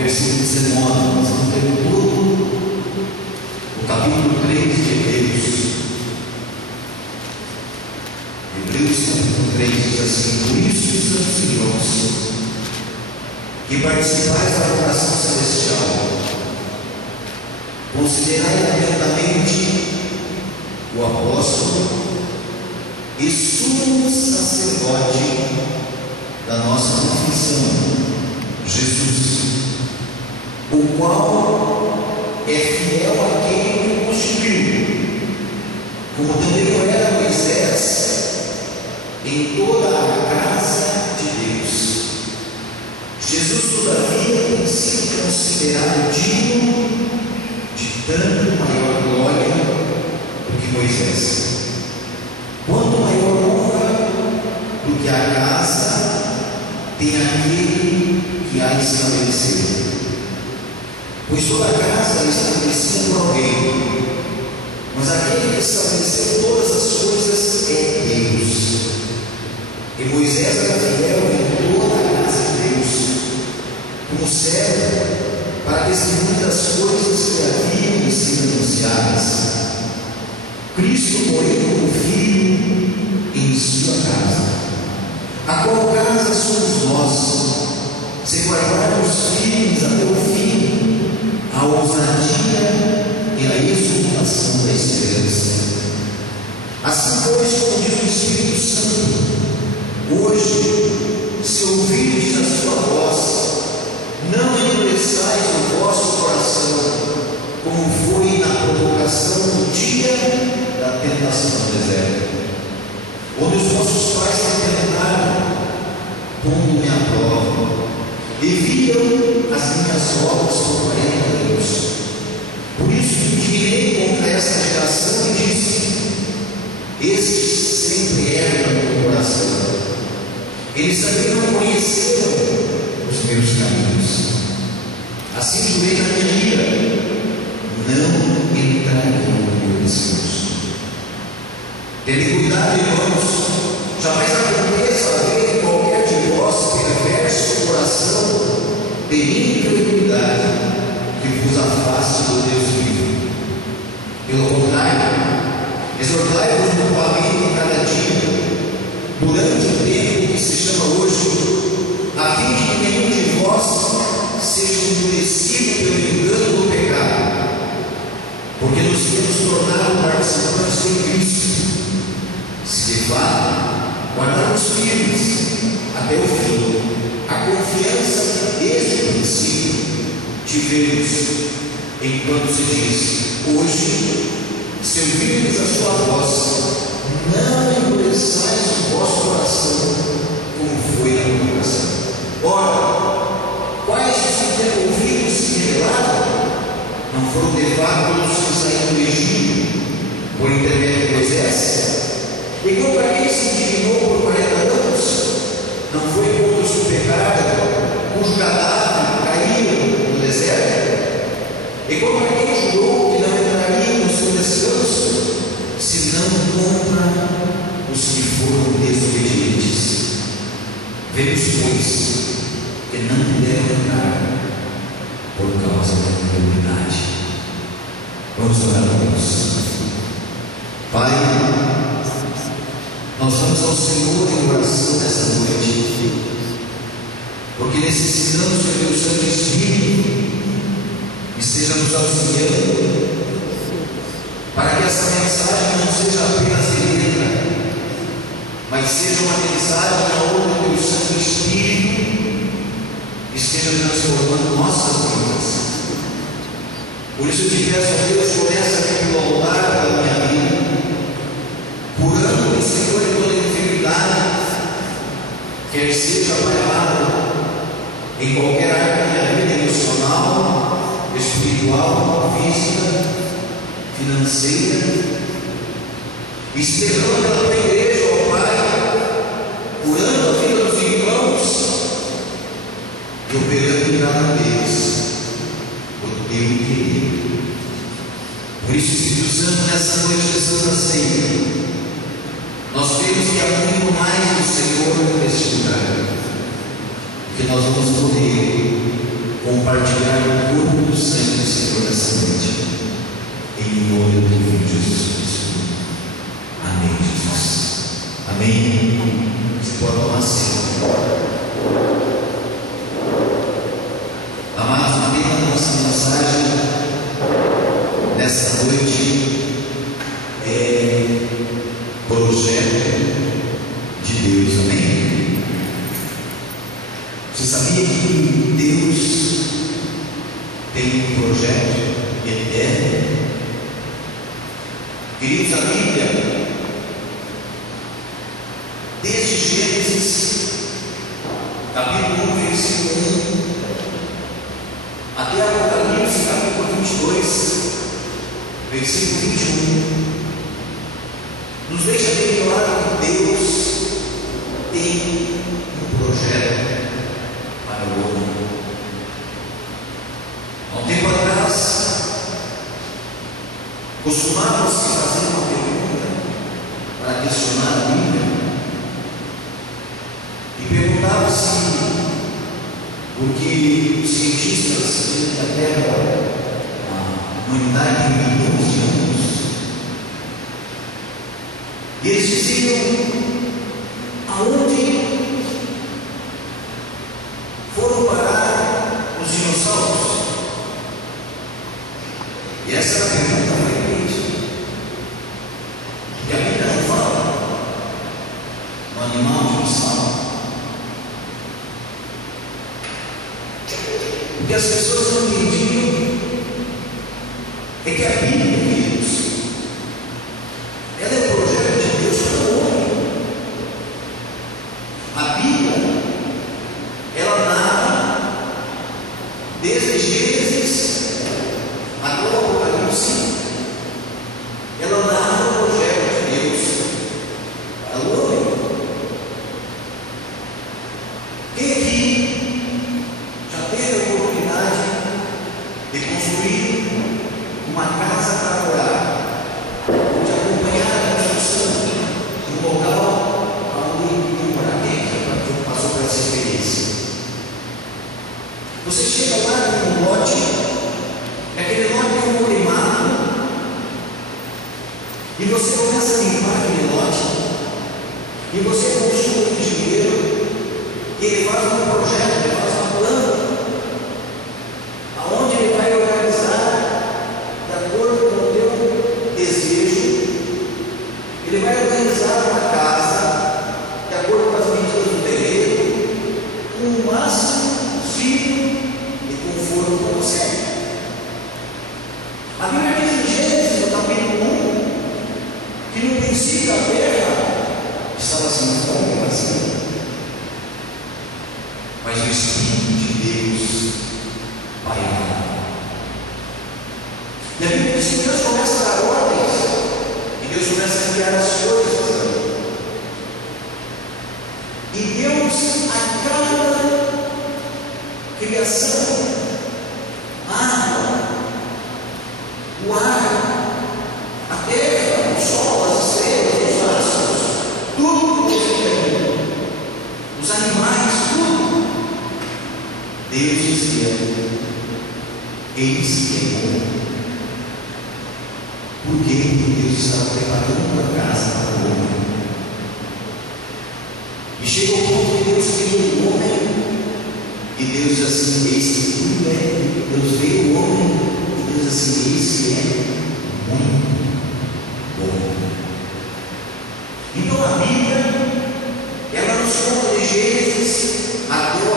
versículo 19, nós vamos ler todo o capítulo 3 de Hebreus. Hebreus capítulo 3 diz assim: por isso, santos irmãos, que participais da oração celestial, considerai atentamente o apóstolo e sumo sacerdote da nossa confissão, Jesus, o qual é fiel a quem o constituiu, como também o era Moisés, em toda a casa de Deus. Jesus, todavia, tem sido considerado digno de tanto maior glória do que Moisés, quanto maior honra do que a casa tem aquele que a estabeleceu. Pois toda a casa é estabelecida por alguém, mas aquele que estabeleceu todas as coisas é Deus. E Moisés era fiel em toda a casa de Deus, como servo, para testemunhar das coisas que haviam de ser anunciadas. Cristo morreu como filho em sua casa, a qual casa somos nós, se guardarmos firmes até o fim a ousadia e a exultação da esperança. Assim, pois, como diz o Espírito Santo, hoje, se ouvirdes a sua voz, não endureçais o vosso coração, como foi na provocação no dia da tentação no deserto, onde os vossos pais se tentaram, pondo-me à prova, e viram as minhas obras por 40 anos. Por isso indignei contra esta geração e disse: estes sempre erram no meu coração. Eles também não conheceram os meus caminhos. Assim jurei na minha ira: não entrarei no meu descanso. Tende cuidado, irmãos, jamais aconteça haver em qualquer de vós perverso coração de incredulidade que vos afaste do Deus vivo. Pelo contrário, exortai-vos mutuamente cada dia, durante o tempo que se chama hoje, a fim de que nenhum de vós seja endurecido pelo engano do pecado, porque nos temos tornado participantes em Cristo, se de fato guardarmos firmes até o fim a confiança que desde o princípio tivemos, enquanto se diz: hoje, se ouvirdes a sua voz, não endureçais o vosso coração, como foi na provocação. Ora, quais os que têm ouvido se revelaram? Não foram de fato todos os que saíram do Egito por intermédio de Moisés? E contra quem se indignou por 40 anos? Não foi contra os que pecaram, cujo cadáver caíram no deserto? E contra quem jurou que não entraria no seu descanso, senão contra os que foram desobedientes? Vemos, pois, que não puderam entrar por causa da incredulidade. Vamos orar a Deus. Pai, nós vamos ao Senhor em oração nesta noite, porque necessitamos que o Teu Santo Espírito esteja nos auxiliando, para que essa mensagem não seja apenas de letra, mas seja uma mensagem onde o Teu Santo Espírito esteja transformando nossas vidas. Por isso eu te peço, a Deus, começa aqui pelo altar da minha vida, curando o Senhor em toda enfermidade, quer seja parada em qualquer área da minha vida, emocional, espiritual, física, financeira, esperando pela tua igreja, ó Pai, curando a vida dos irmãos e operando em cada vez o teu querido. Por isso, Espírito Santo, nessa noite de Santa Ceia, nós vemos que há muito mais do Senhor neste lugar, que nós vamos poder compartilhar o corpo do sangue do Senhor nessa noite, em nome do Filho Jesus Cristo. Amém, Jesus. Amém. Você pode tomar assento. Amados, a minha nossa mensagem nessa noite é projeto de Deus. Amém? Você sabia que Deus tem um projeto eterno? Queridos, a Bíblia, desde Gênesis, capítulo 1, versículo 1, até Apocalipse, capítulo 22, versículo 21, nos deixa bem claro que Deus tem um projeto para o homem. Há um tempo atrás, costumava-se fazer uma pergunta para questionar a Bíblia, e perguntava-se por que os cientistas dizem que a Terra, a humanidade tem milhões de anos, e eles diziam: aonde foram parar os dinossauros? E essa era a pergunta frequente, e a Bíblia não fala no animal dinossauro, porque as pessoas não entendiam é que a Bíblia, queridos, ela é o projeto de Deus para o homem. A Bíblia, ela narra desde Gênesis até o Apocalipse, ela narra o projeto de Deus para o homem. Quem aqui já teve a oportunidade de construir uma casa para morar, de acompanhar a construção de um local onde iam morar? Quem já passou por essa experiência? Você chega lá em um lote, e aquele lote tem um queimado, e você começa a limpar aquele lote, e você consulta o engenheiro, e ele faz um projeto, ele faz uma plana, aonde ele vai organizar de acordo com o teu desejo. Ele vai organizar uma casa de acordo com as medidas do terreno, com o máximo possível de conforto para você. A Bíblia diz em Gênesis, no capítulo 1, que no princípio a terra estava sem forma e vazia, mas o Espírito de Deus pairava. E a Bíblia diz que Deus começa a dar ordens, e Deus começa a criar as coisas. E Deus, a cada criação, a água, o ar, a terra, o sol, as estrelas, os astros, tudo que Deus criou, os animais, tudo, Deus dizia: eis que é bom. Porque Deus estava preparando uma casa para o homem. E chegou o ponto que Deus criou o homem, e Deus diz assim: eis que tudo é. Deus veio o homem, e Deus diz assim: eis que é muito bom. Então a Bíblia, ela nos conta de Gênesis até o